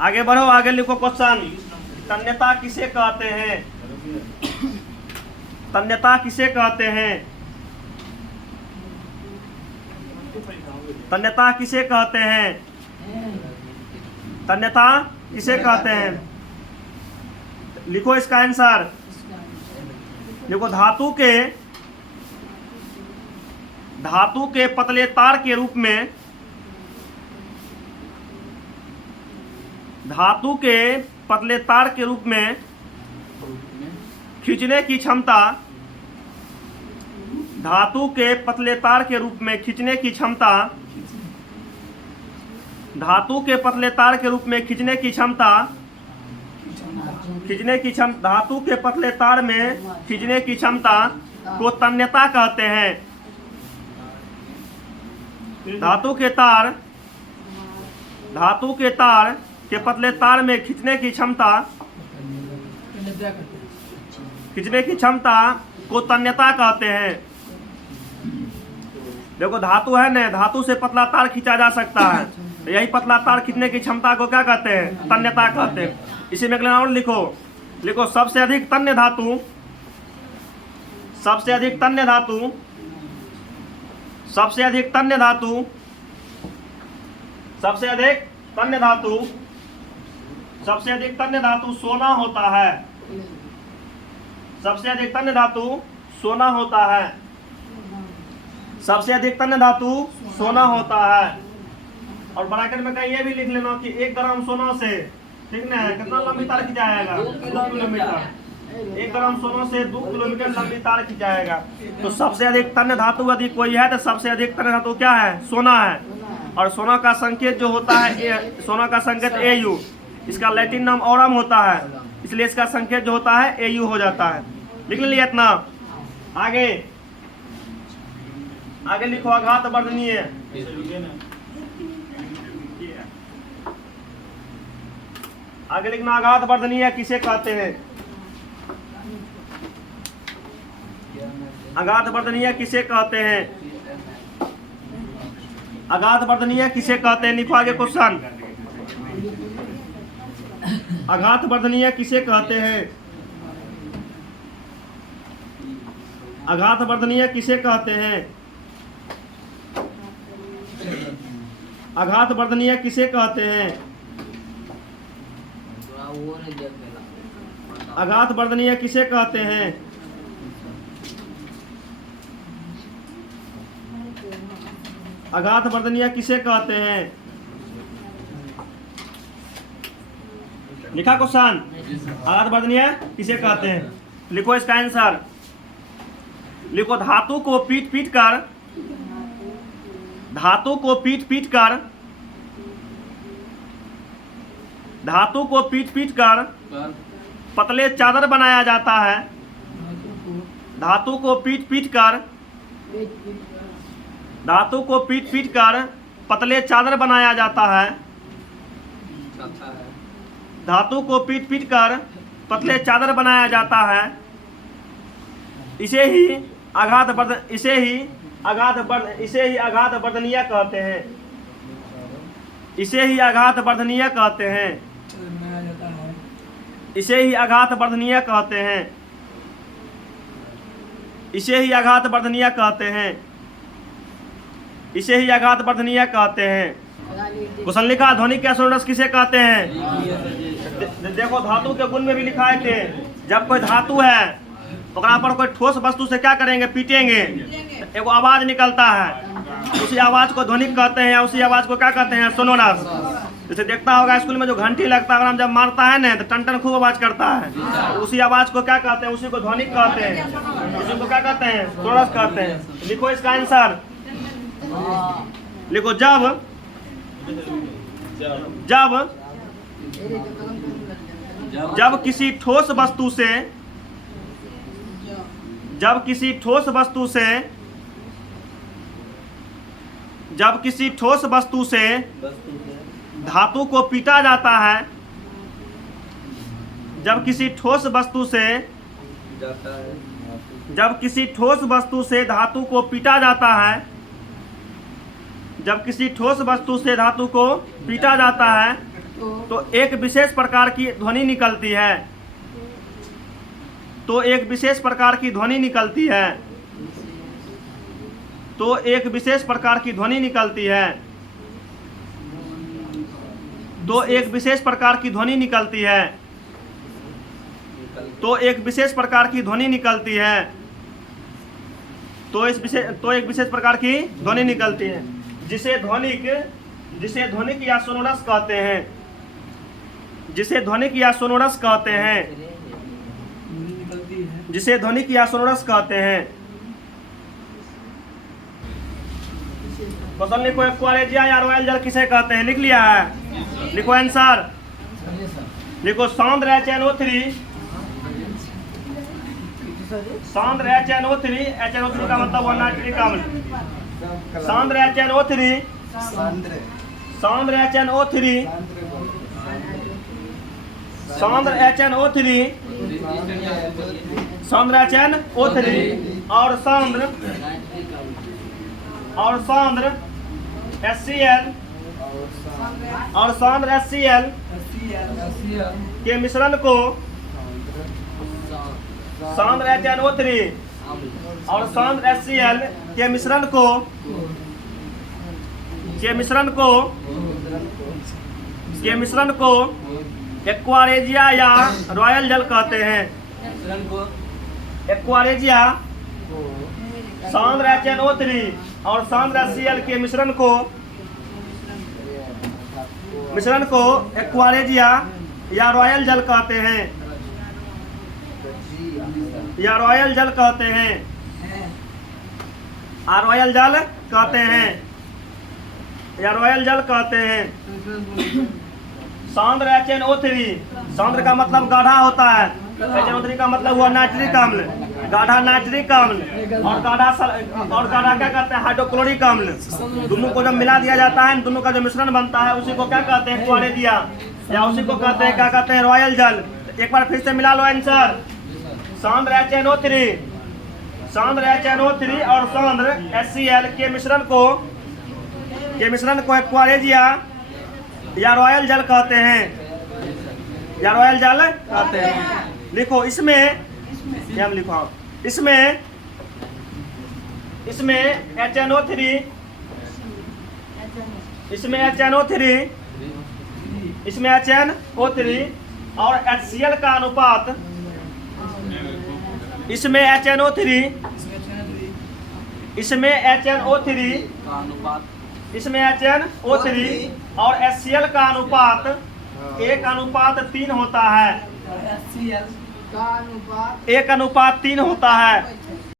आगे बढ़ो, आगे लिखो क्वेश्चन। तन्यता किसे कहते हैं? तन्यता किसे कहते हैं? तन्यता किसे कहते हैं? तन्यता किसे कहते हैं? लिखो इसका आंसर। देखो, धातु के पतले तार के रूप में, धातु के पतले तार के रूप में खींचने की क्षमता, धातु के पतले तार के रूप में खींचने की क्षमता, धातु के पतले तार के रूप में खींचने की क्षमता, धातु के पतले तार में खींचने की क्षमता को तन्यता कहते हैं। धातु के तार के पतले तार में खींचने की क्षमता को तन्यता कहते हैं। देखो, धातु है ना, धातु से पतला तार खींचा जा सकता है, यही पतला तार खींचने की क्षमता को क्या कहते हैं? तन्यता कहते हैं। इसी में अगला और लिखो, सबसे अधिक तन्य धातु, सबसे अधिक तन्य धातु, सबसे अधिक तन्य धातु, सबसे अधिक तन्य धातु, सबसे अधिक तन्य धातु सोना होता है। सबसे अधिक तन्य धातु सोना होता है। सबसे अधिक तन्य धातु सोना होता है। और ब्रैकेट में कहीं ये भी लिख लेना कि 1 ग्राम सोना से, ठीक ना, कितना लंबी तार खिंचाएगा? 2 किलोमीटर। 1 ग्राम सोना से 2 किलोमीटर लंबी तार खिंचाएगा। तो सबसे अधिक तन्य धातु यदि कोई है तो सबसे अधिक तन्य धातु क्या है? सोना है। और सोना का संकेत जो होता है, सोना का संकेत Au, इसका लैटिन नाम ऑरम होता है, इसलिए इसका संकेत जो होता है Au हो जाता है। लिख लिया इतना। आगे लिखो, आघात वर्धनीय। आगे लिखना, आघात वर्धनीय किसे कहते हैं? आघात वर्धनीय किसे कहते हैं? आघात वर्धनीय किसे कहते हैं? लिखो आगे क्वेश्चन। आघात वर्धनीय किसे कहते हैं? आघात वर्धनीय किसे कहते हैं? आघात वर्धनीय किसे कहते हैं? आघात वर्धनीय किसे कहते हैं? आघात वर्धनीय किसे कहते हैं? लिखा क्वेश्चन, आघात वर्धनीय किसे कहते हैं? लिखो इसका आंसर। लिखो, धातु को पीट पीट कर, धातु को पीट पीट कर, धातु को पीट पीट कर पतले चादर बनाया जाता है। धातु को पीट पीट कर, धातु को पीट पीट कर पतले चादर बनाया जाता है। धातु को पीट पीट कर पतले चादर बनाया जाता है। इसे ही आघात वर्धनीय कहते हैं। इसे ही आघात वर्धनीय कहते हैं। इसे ही आघात वर्धनीय कहते हैं। इसे ही आघात वर्धनीय कहते हैं। इसे ही आघात वर्धनीय कहते हैं। क्वेश्चन लिखा, ध्वनिक एसोनस किसे कहते हैं? देखो, धातु के गुण में भी लिखा है कि जब कोई धातु है तो पर कोई ठोस वस्तु से क्या करेंगे? पीटेंगे, एक आवाज निकलता है, उसी आवाज को ध्वनिक कहते हैं, या उसी आवाज को क्या कहते हैं? सोनोनस। जैसे देखता होगा स्कूल में जो घंटी लगता है, अगर हम जब मारता है ना तो टन टन खूब आवाज करता है, तो उसी आवाज को क्या कहते हैं? उसी को ध्वनिक कहते हैं, उसी को क्या कहते हैं? सोनोनस कहते हैं। लिखो इसका आंसर। लिखो, जब किसी ठोस वस्तु से, जब किसी ठोस वस्तु से धातु को पीटा जाता है, जब किसी ठोस वस्तु से धातु को पीटा जाता है, जब किसी ठोस वस्तु से धातु को पीटा जाता है, तो एक विशेष प्रकार की ध्वनि निकलती है। तो एक विशेष प्रकार की ध्वनि निकलती है। तो एक विशेष प्रकार की ध्वनि निकलती है। तो एक विशेष प्रकार की ध्वनि निकलती है। तो एक विशेष प्रकार की ध्वनि निकलती है। तो एक विशेष प्रकार की ध्वनि निकलती है जिसे ध्वनिक या सोनोरस कहते हैं। जिसे ध्वनिक या सोनोरस कहते हैं। जिसे ध्वनिक या सोनोरस कहते हैं। क्वेश्चन लिखो, एक्वारेजिया या रॉयल जल किसे कहते हैं? लिख लिया है? लिखो आंसर। लिखो सांद्र HNO3। सांद्र HNO3 का मतलब हुआ नाइट्रिक अम्ल। सांद्र HNO3 सांद्र HNO3 सांद्र HNO3 सांद्र HNO3 और सांद्र HCl और सांद्र HCl के मिश्रण को सांद्र HNO3 और सांद्र HCl के मिश्रण को एक्वारेजिया या रॉयल जल कहते हैं। एक्वारेजिया सांद्र HNO3 और सांद्र HCl के मिश्रण को एक्वारेजिया या रॉयल जल कहते हैं। या रॉयल जल कहते हैं। रॉयल जल कहते हैं। या रॉयल जल कहते हैं। सांद्र HNO3 सांद्र का मतलब गाढ़ा होता है। HNO3 का मतलब हुआ नाइट्रिक अम्ल, गाढ़ा नाइट्रिक अम्ल। और गाढ़ा क्या कहते हैं? हाइड्रोक्लोरिक अम्ल। दोनों को जब मिला दिया जाता है, दोनों का जो मिश्रण बनता है उसी को क्या कहते हैं? एक्वारेजिया, या उसी को कहते हैं क्या कहते हैं? रॉयल जल। एक बार फिर से मिला लो आंसर। सांद्र HNO3 और सांद्र HCl के मिश्रण को एक्वारेजिया या रॉयल जल कहते हैं। या रॉयल जल कहते हैं। लिखो इसमें लिखो इसमें HNO3 और HCl का अनुपात इसमें HNO3 और HCl का अनुपात 1:3 होता है। 1:3 होता है।